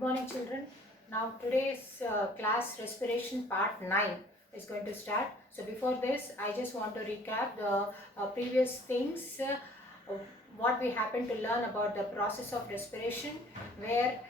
Good morning, children. Now, today's class respiration part 9 is going to start. So, before this, I just want to recap the previous things, what we happened to learn about the process of respiration, where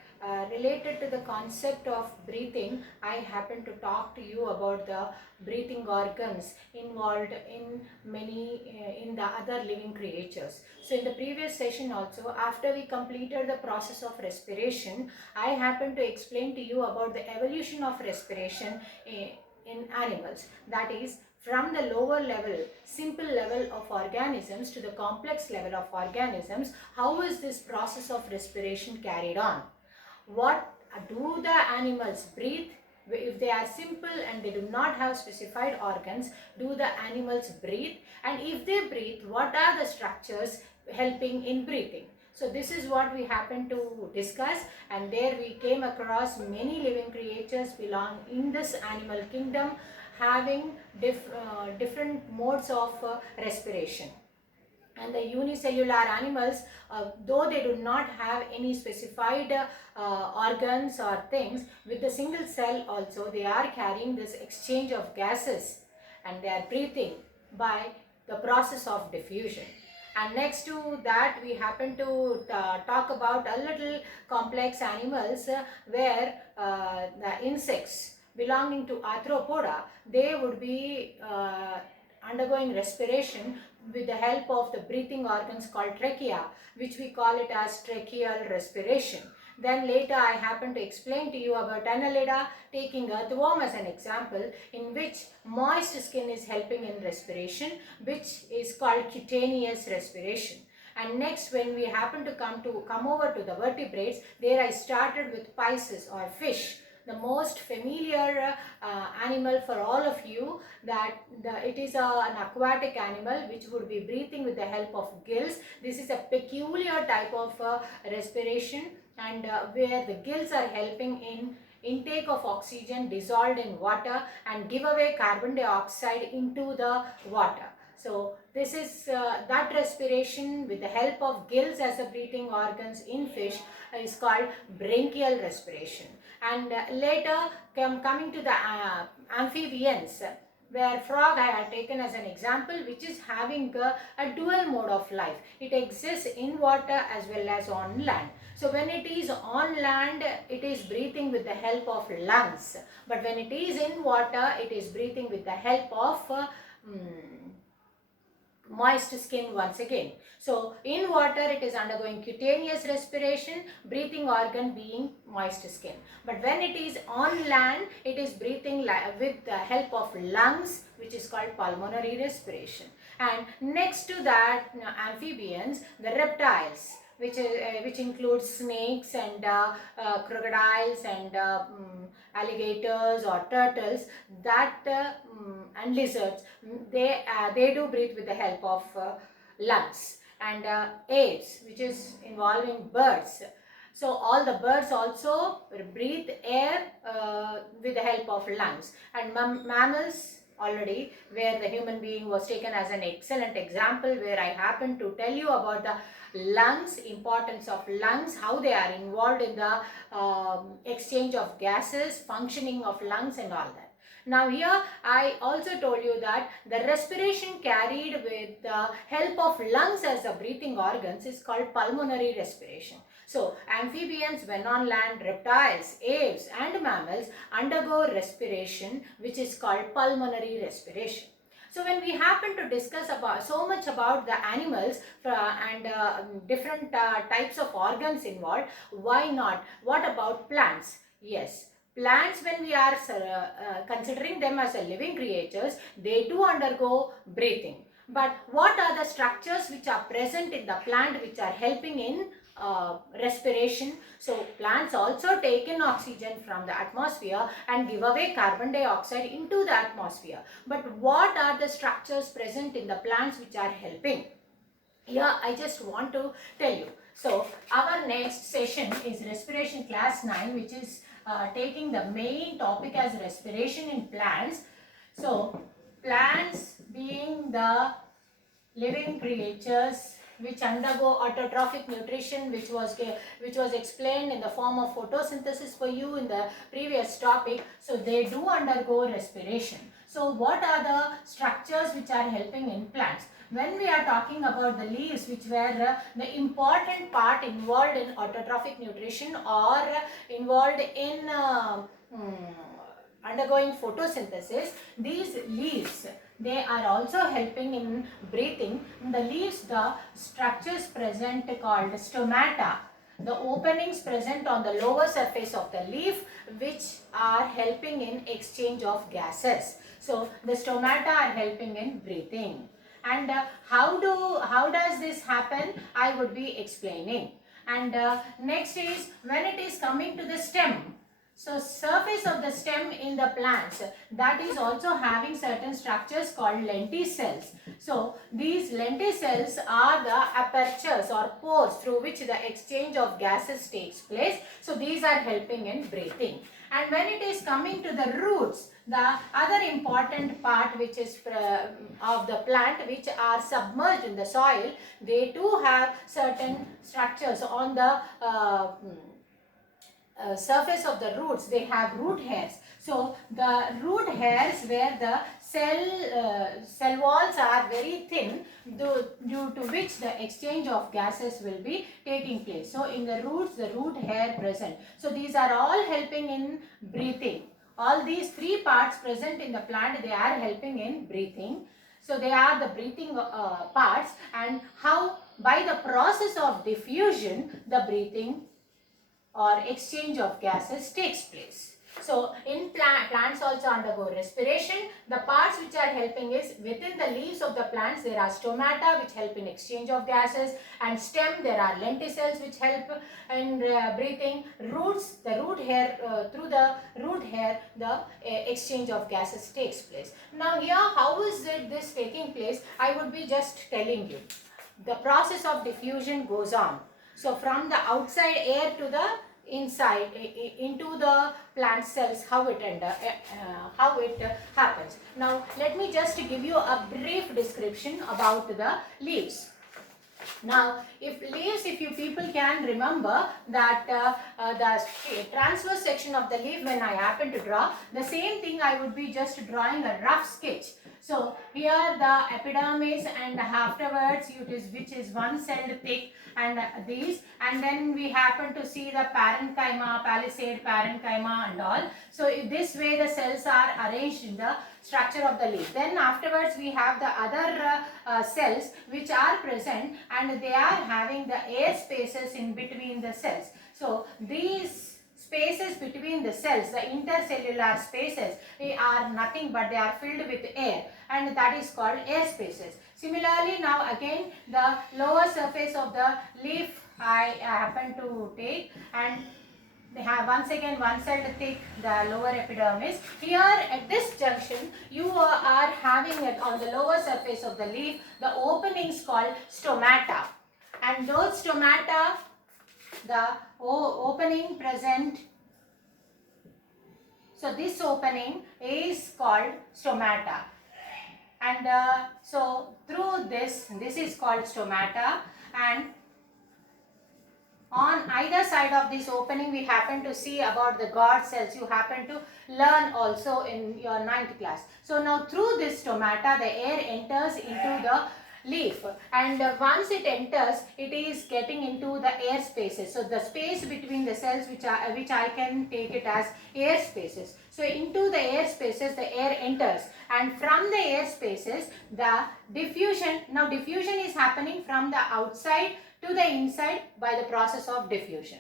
related to the concept of breathing, I happen to talk to you about the breathing organs involved in many in the other living creatures. So in the previous session also, after we completed the process of respiration, I happen to explain to you about the evolution of respiration in animals. That is, from the lower level, simple level of organisms to the complex level of organisms, how is this process of respiration carried on? What do the animals breathe? If they are simple and they do not have specified organs, do the animals breathe? And if they breathe, what are the structures helping in breathing? So this is what we happen to discuss, and there we came across many living creatures belong in this animal kingdom having different modes of respiration. And the unicellular animals, though they do not have any specified organs or things, with the single cell also they are carrying this exchange of gases and they are breathing by the process of diffusion. And next to that, we happen to talk about a little complex animals where the insects belonging to arthropoda, they would be undergoing respiration with the help of the breathing organs called trachea, which we call it as tracheal respiration. Then later I happen to explain to you about Annelida, taking earthworm as an example, in which moist skin is helping in respiration, which is called cutaneous respiration. And next, when we happen to come over to the vertebrates, there I started with Pisces or fish, the most familiar animal for all of you, that it is an aquatic animal which would be breathing with the help of gills. This is a peculiar type of respiration, and where the gills are helping in intake of oxygen dissolved in water and give away carbon dioxide into the water. So this is that respiration with the help of gills as the breathing organs in fish is called branchial respiration. And later coming to the amphibians, where frog I had taken as an example, which is having a dual mode of life. It exists in water as well as on land. So when it is on land, it is breathing with the help of lungs. But when it is in water, it is breathing with the help of moist skin once again. So in water it is undergoing cutaneous respiration, breathing organ being moist skin. But when it is on land, it is breathing with the help of lungs, which is called pulmonary respiration. And next to that, amphibians, the reptiles, which includes snakes and crocodiles and alligators or turtles, that and lizards, they do breathe with the help of lungs. And aves, which is involving birds, so all the birds also breathe air with the help of lungs. And mammals, already, where the human being was taken as an excellent example, where I happen to tell you about the lungs, importance of lungs, how they are involved in the exchange of gases, functioning of lungs and all that. Now here I also told you that the respiration carried with the help of lungs as the breathing organs is called pulmonary respiration. So amphibians, when on land, reptiles, aves and mammals undergo respiration, which is called pulmonary respiration. So when we happen to discuss about so much about the animals and different types of organs involved, why not? What about plants? Yes. Plants, when we are considering them as a living creatures, they do undergo breathing. But what are the structures which are present in the plant which are helping in respiration? So plants also take in oxygen from the atmosphere and give away carbon dioxide into the atmosphere. But what are the structures present in the plants which are helping? Here I just want to tell you. So our next session is respiration class 9, which is taking the main topic as respiration in plants. So plants being the living creatures which undergo autotrophic nutrition, which was explained in the form of photosynthesis for you in the previous topic. So they do undergo respiration. So what are the structures which are helping in plants? When we are talking about the leaves, which were the important part involved in autotrophic nutrition or involved in undergoing photosynthesis, these leaves, they are also helping in breathing. In the leaves, the structures present called stomata, the openings present on the lower surface of the leaf, which are helping in exchange of gases. So the stomata are helping in breathing. And how does this happen? I would be explaining. And next is when it is coming to the stem. So surface of the stem in the plants, that is also having certain structures called lenticels. So these lenticels are the apertures or pores through which the exchange of gases takes place. So these are helping in breathing. And when it is coming to the roots, the other important part which is of the plant, which are submerged in the soil, they too have certain structures on the surface of the roots. They have root hairs. So the root hairs where the cell walls are very thin, due to which the exchange of gases will be taking place. So in the roots, the root hair present. So these are all helping in breathing. All these three parts present in the plant, they are helping in breathing. So they are the breathing parts, and how by the process of diffusion, the breathing or exchange of gases takes place. So in plants also undergo respiration. The parts which are helping is within the leaves of the plants there are stomata which help in exchange of gases, and stem there are lenticels which help in breathing. Roots, the root hair, through the root hair the exchange of gases takes place. Now here how is this taking place? I would be just telling you. The process of diffusion goes on. So from the outside air to the inside into the plant cells, how it happens. Now let me just give you a brief description about the leaves. Now, if you people can remember that the transverse section of the leaf, when I happen to draw, the same thing I would be just drawing a rough sketch. So here the epidermis, and afterwards which is one celled thick, and these, and then we happen to see the parenchyma, palisade parenchyma and all. So this way the cells are arranged in the structure of the leaf. Then afterwards we have the other cells which are present, and they are having the air spaces in between the cells. So these spaces between the cells, the intercellular spaces, they are nothing but they are filled with air, and that is called air spaces. Similarly, now again the lower surface of the leaf I happen to take, and they have once again one celled thick, the lower epidermis. Here at this junction you are having it on the lower surface of the leaf the openings called stomata, and those stomata, the opening present, so this opening is called stomata, and so through this is called stomata, and on either side of this opening we happen to see about the guard cells. You happen to learn also in your 9th class. So now through this stomata the air enters into the leaf, and once it enters it is getting into the air spaces. So the space between the cells which I can take it as air spaces. So into the air spaces the air enters, and from the air spaces the diffusion, now diffusion is happening from the outside to the inside by the process of diffusion.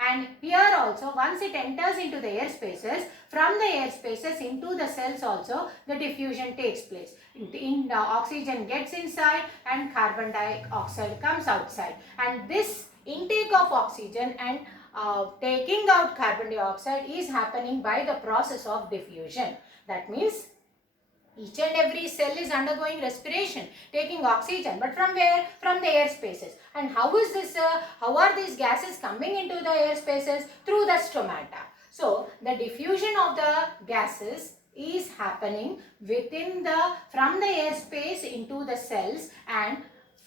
And here also once it enters into the air spaces, from the air spaces into the cells also the diffusion takes place. The oxygen gets inside and carbon dioxide comes outside, and this intake of oxygen and taking out carbon dioxide is happening by the process of diffusion. That means each and every cell is undergoing respiration, taking oxygen, but from where? From the air spaces. And how is this? How are these gases coming into the air spaces? Through the stomata. So the diffusion of the gases is happening from the air space into the cells, and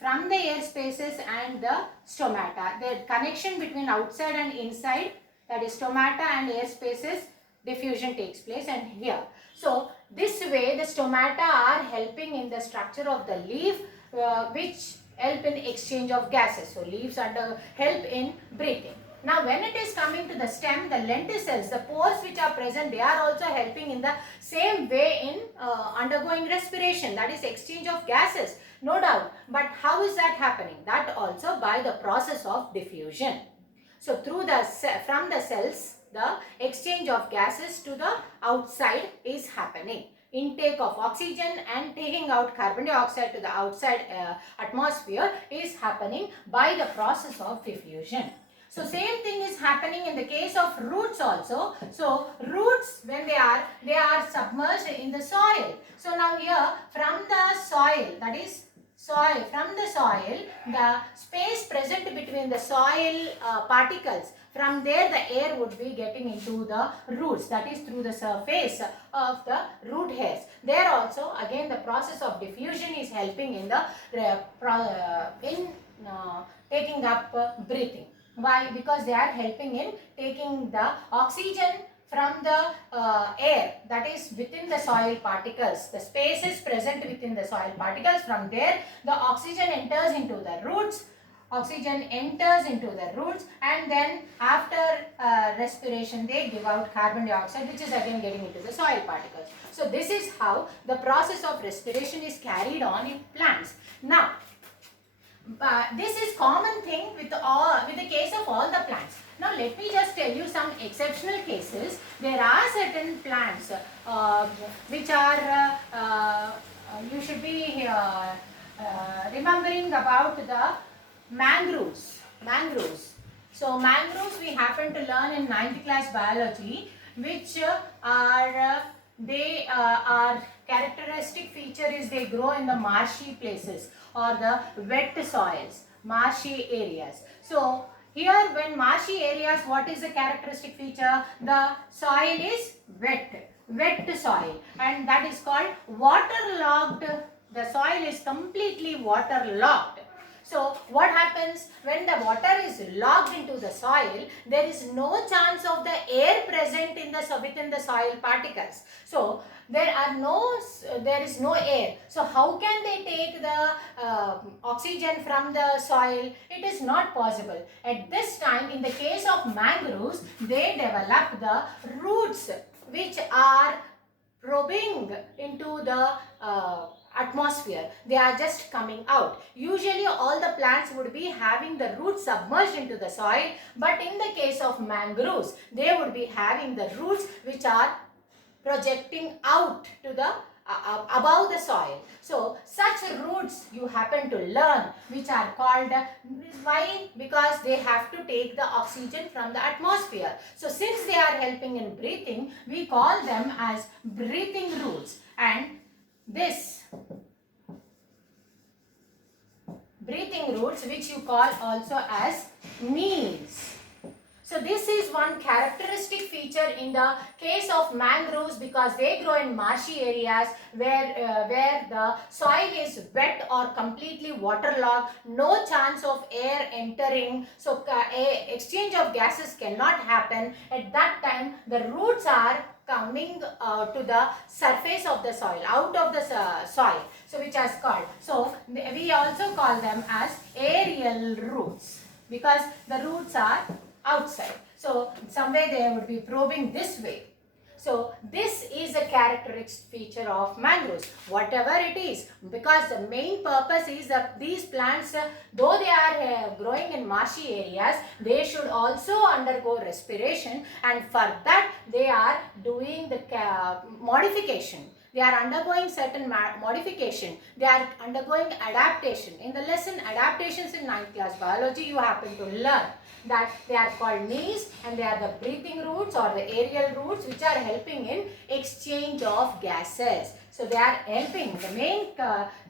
from the air spaces and the stomata. The connection between outside and inside, that is stomata and air spaces, diffusion takes place, and here. So this way the stomata are helping in the structure of the leaf, which help in exchange of gases. So leaves help in breathing. Now when it is coming to the stem, the lenticels, the pores which are present, they are also helping in the same way in undergoing respiration, that is exchange of gases, no doubt. But how is that happening? That also by the process of diffusion. So through from the cells, the exchange of gases to the outside is happening. Intake of oxygen and taking out carbon dioxide to the outside atmosphere is happening by the process of diffusion. So same thing is happening in the case of roots also. So roots, when they are submerged in the soil. So now here from the soil, that is from the soil, the space present between the soil particles, from there the air would be getting into the roots, that is through the surface of the root hairs. There also again the process of diffusion is helping in the taking up breathing. Why? Because they are helping in taking the oxygen from the air, that is within the soil particles. The space is present within the soil particles. From there the oxygen enters into the roots. Oxygen enters into the roots, and then after respiration they give out carbon dioxide, which is again getting into the soil particles. So this is how the process of respiration is carried on in plants. Now this is common thing with the case of all the plants. Now let me just tell you some exceptional cases. There are certain plants which are you should be remembering about the mangroves. So mangroves we happen to learn in 9th class biology, which are characteristic feature is they grow in the marshy places or the wet soils, marshy areas. So here when marshy areas, what is the characteristic feature? The soil is wet soil, and that is called waterlogged. The soil is completely waterlogged. So what happens when the water is logged into the soil? There is no chance of the air present in within the soil particles. So there is no air. So how can they take the oxygen from the soil? It is not possible. At this time, in the case of mangroves, they develop the roots which are probing into the atmosphere. They are just coming out. Usually all the plants would be having the roots submerged into the soil, but in the case of mangroves, they would be having the roots which are projecting out to the above the soil. So such roots you happen to learn, which are called, why? Because they have to take the oxygen from the atmosphere. So since they are helping in breathing, we call them as breathing roots. And this breathing roots, which you call also as knees. So this is one characteristic feature in the case of mangroves, because they grow in marshy areas where the soil is wet or completely waterlogged, no chance of air entering. So exchange of gases cannot happen. At that time, the roots are coming to the surface of the soil, out of the soil, so which is called. So we also call them as aerial roots, because the roots are outside. So somewhere they would be probing this way. So this is a characteristic feature of mangroves, whatever it is, because the main purpose is that these plants, though they are growing in marshy areas, they should also undergo respiration, and for that they are doing the modification. They are undergoing certain modification. They are undergoing adaptation. In the lesson adaptations in 9th class biology, you happen to learn that they are called knees, and they are the breathing roots or the aerial roots, which are helping in exchange of gases. So they are helping. The main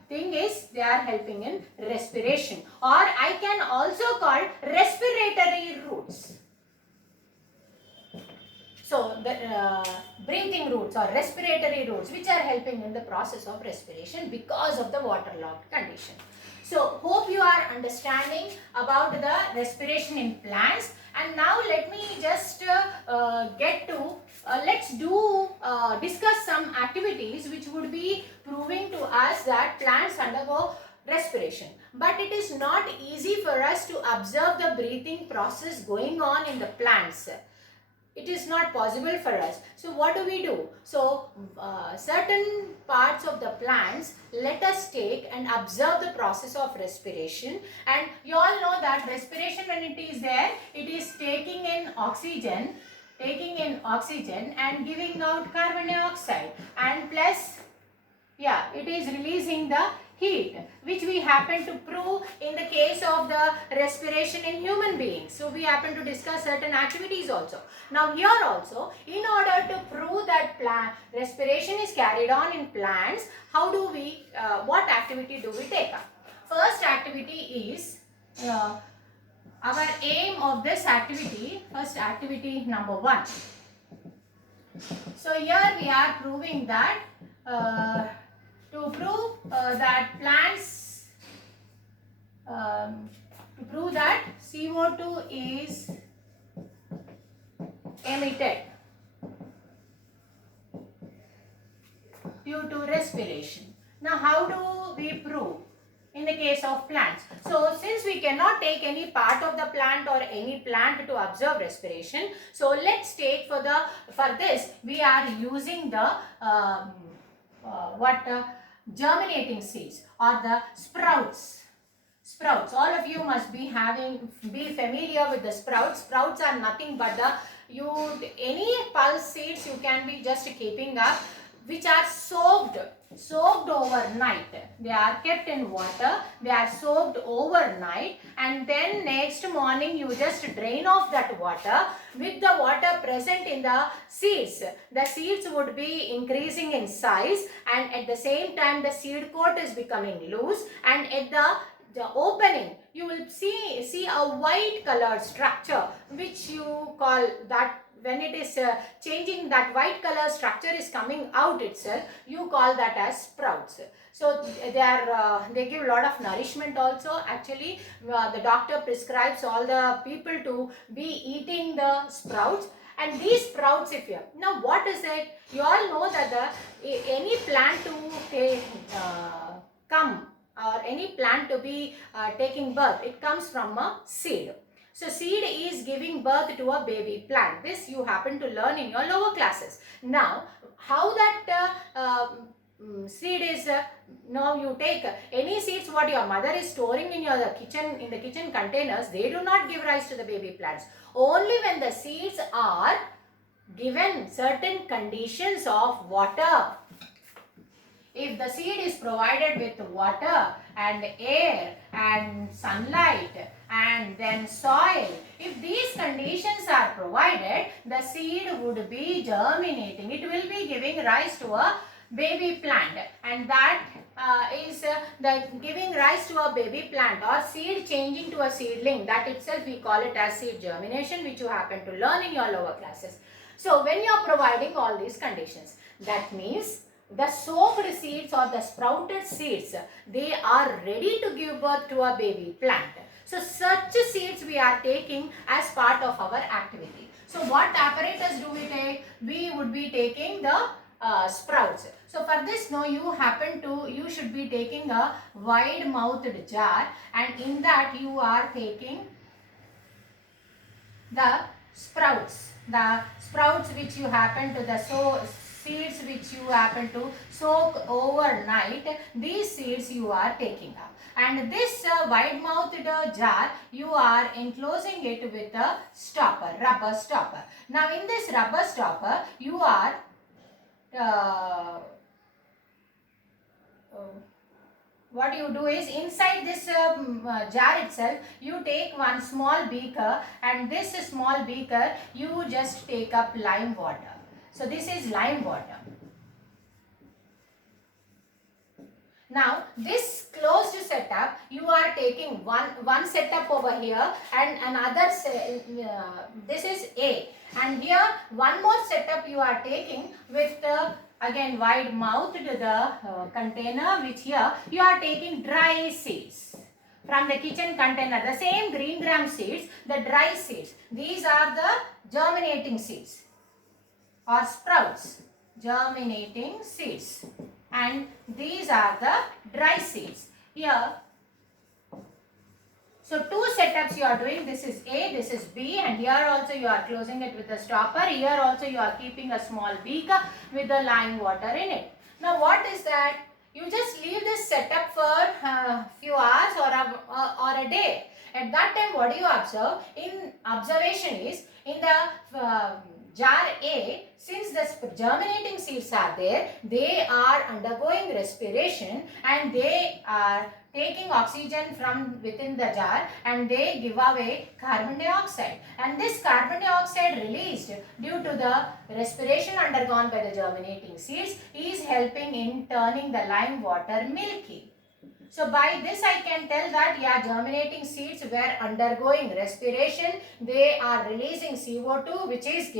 thing is they are helping in respiration, or I can also call respiratory roots. So the breathing roots or respiratory roots, which are helping in the process of respiration because of the waterlogged condition. So hope you are understanding about the respiration in plants. And now let me just discuss some activities which would be proving to us that plants undergo respiration. But it is not easy for us to observe the breathing process going on in the plants. It is not possible for us. So what do? So certain parts of the plants, let us take and observe the process of respiration. And you all know that respiration, when it is there, it is taking in oxygen and giving out carbon dioxide, and plus it is releasing the heat, which we happen to prove in the case of the respiration in human beings. So we happen to discuss certain activities also. Now here also, in order to prove that respiration is carried on in plants, what activity do we take up? First activity is our aim of this activity, first activity number 1. So here we are proving that to prove that CO2 is emitted due to respiration. Now how do we prove in the case of plants? So since we cannot take any part of the plant or any plant to observe respiration, so let's take for this we are using the germinating seeds or the sprouts. All of you must be familiar with the sprouts. Sprouts are nothing but any pulse seeds you can be just keeping up, which are soaked overnight. They are kept in water, they are soaked overnight, and then next morning you just drain off that water. With the water present in the seeds would be increasing in size, and at the same time the seed coat is becoming loose, and at the opening you will see a white colored structure, which you call that. When it is changing, that white color structure is coming out itself, you call that as sprouts. So they give a lot of nourishment also. Actually, the doctor prescribes all the people to be eating the sprouts. And these sprouts, now what is it? You all know that any plant to come, or any plant to be taking birth, it comes from a seed. So seed is giving birth to a baby plant. This you happen to learn in your lower classes. Now, how that seed is, now you take any seeds what your mother is storing in the kitchen containers, they do not give rise to the baby plants. Only when the seeds are given certain conditions of water. If the seed is provided with water and air and sunlight and then soil, if these conditions are provided, the seed would be germinating. It will be giving rise to a baby plant, and that is the giving rise to a baby plant or seed changing to a seedling. That itself we call it as seed germination, which you happen to learn in your lower classes. So when you are providing all these conditions, that means the soaked seeds or the sprouted seeds, they are ready to give birth to a baby plant. So such seeds we are taking as part of our activity. So what apparatus do we take? We would be taking the sprouts. So for this, you should be taking a wide mouthed jar, and in that you are taking the sprouts. The sprouts which you happen to seeds which you happen to soak overnight, these seeds you are taking up. And this wide-mouthed jar, you are enclosing it with a stopper, rubber stopper. Now in this rubber stopper, you are what you do is, inside this jar itself, you take one small beaker, and this small beaker you just take up lime water. So this is lime water. Now this closed setup, you are taking one setup over here, and another this is A, and here one more setup you are taking with again wide mouthed container, which here you are taking dry seeds. from the kitchen container. The same green gram seeds, the dry seeds. These are the germinating seeds or sprouts, germinating seeds. And these are the dry seeds. Here, so two setups you are doing. This is A, this is B, and here also you are closing it with a stopper. Here also you are keeping a small beaker with the lime water in it. Now what is that? You just leave this setup for few hours or a day. At that time, what do you observe? In observation is, in the jar A, since the germinating seeds are there, they are undergoing respiration and they are taking oxygen from within the jar and they give away carbon dioxide. And this carbon dioxide released due to the respiration undergone by the germinating seeds is helping in turning the lime water milky. So by this I can tell that germinating seeds were undergoing respiration. They are releasing CO2 which is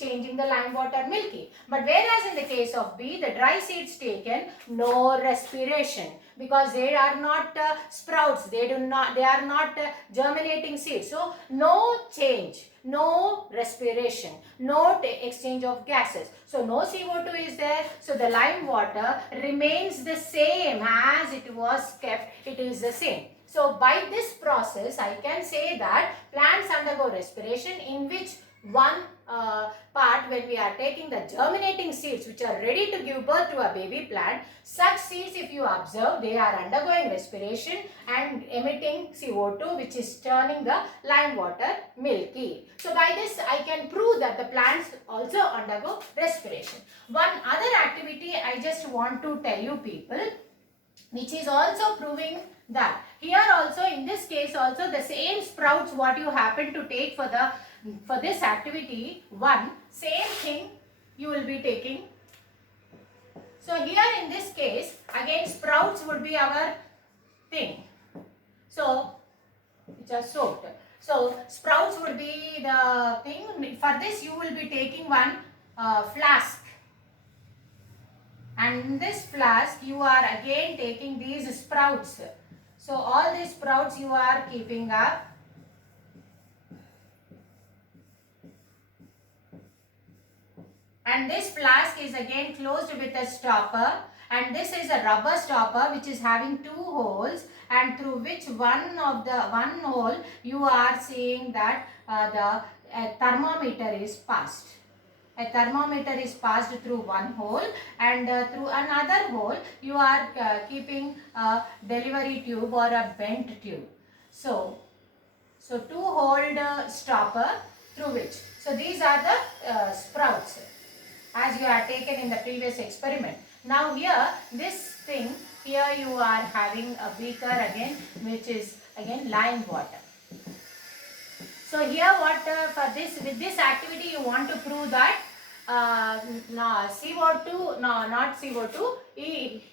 changing the lime water milky. But whereas in the case of B, the dry seeds taken, no respiration, because they are not sprouts, they are not germinating seeds. So no change, no respiration, no exchange of gases. So no CO2 is there. So the lime water remains the same as it was kept. It is the same. So by this process, I can say that plants undergo respiration, in which one part, when we are taking the germinating seeds which are ready to give birth to a baby plant, such seeds, if you observe, they are undergoing respiration and emitting CO2 which is turning the lime water milky. So by this I can prove that the plants also undergo respiration. One other activity I just want to tell you people, which is also proving that here also, in this case also, the same sprouts what you happen to take for this activity, one same thing you will be taking. So here in this case, again sprouts would be our thing. So which are soaked. So sprouts would be the thing. For this you will be taking one flask. And in this flask you are again taking these sprouts. So all these sprouts you are keeping up. And this flask is again closed with a stopper, and this is a rubber stopper which is having two holes, and through which one hole you are seeing that the thermometer is passed. A thermometer is passed through one hole, and through another hole you are keeping a delivery tube or a bent tube. So two holed stopper through which. So these are the sprouts as you are taken in the previous experiment. Now here this thing, here you are having a beaker again which is again lime water. So here what with this activity you want to prove that CO2, no, not CO2, heat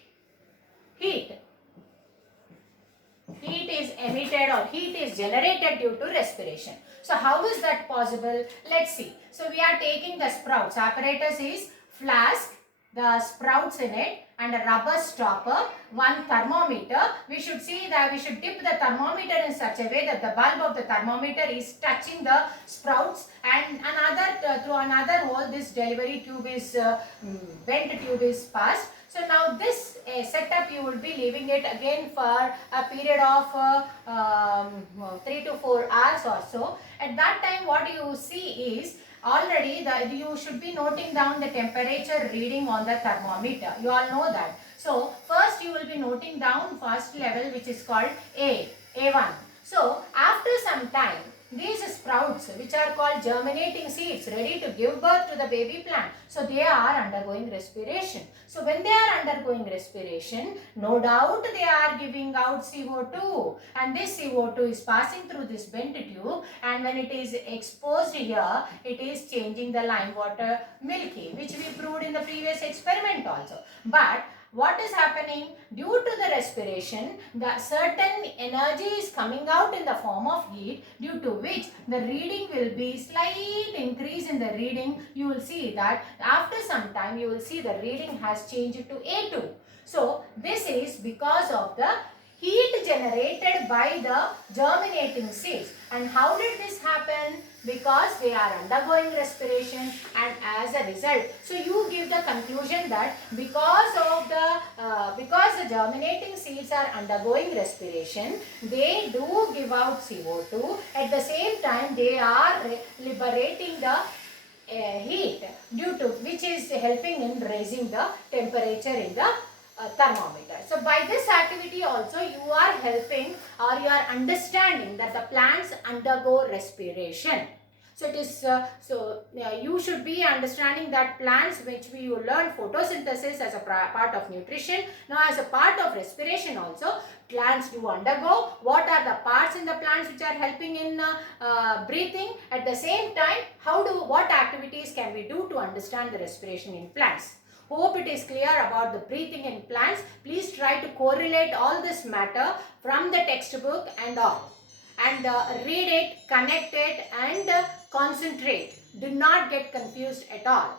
is emitted or heat is generated due to respiration. So how is that possible? Let's see. So we are taking the sprouts. Apparatus is flask, the sprouts in it, and a rubber stopper, one thermometer. We should see that we should dip the thermometer in such a way that the bulb of the thermometer is touching the sprouts, and through another hole this delivery tube is bent tube is passed. So now this setup you will be leaving it again for a period of 3 to 4 hours or so. At that time what you see is already you should be noting down the temperature reading on the thermometer. You all know that. So first you will be noting down first level which is called A1. So after some time, these sprouts which are called germinating seeds ready to give birth to the baby plant, so they are undergoing respiration. So when they are undergoing respiration, no doubt they are giving out CO2, and this CO2 is passing through this bent tube, and when it is exposed here, it is changing the lime water milky, which we proved in the previous experiment also. But what is happening? Due to the respiration, the certain energy is coming out in the form of heat, due to which the reading will be slight increase in the reading. You will see that after some time you will see the reading has changed to A2. So this is because of the heat generated by the germinating seeds. And how did this happen? Because they are undergoing respiration, and as a result, so you give the conclusion that because the germinating seeds are undergoing respiration, they do give out CO2. At the same time, they are liberating the heat, due to which is helping in raising the temperature in the thermometer. So by this activity also you are helping, or you are understanding that the plants undergo respiration. So it is you should be understanding that plants, which we you learn photosynthesis as a part of nutrition, now as a part of respiration also plants do undergo. What are the parts in the plants which are helping in breathing? At the same time, what activities can we do to understand the respiration in plants? Hope it is clear about the breathing in plants. Please try to correlate all this matter from the textbook and all. And read it, connect it, and concentrate. Do not get confused at all.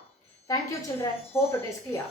Thank you, children. Hope it is clear.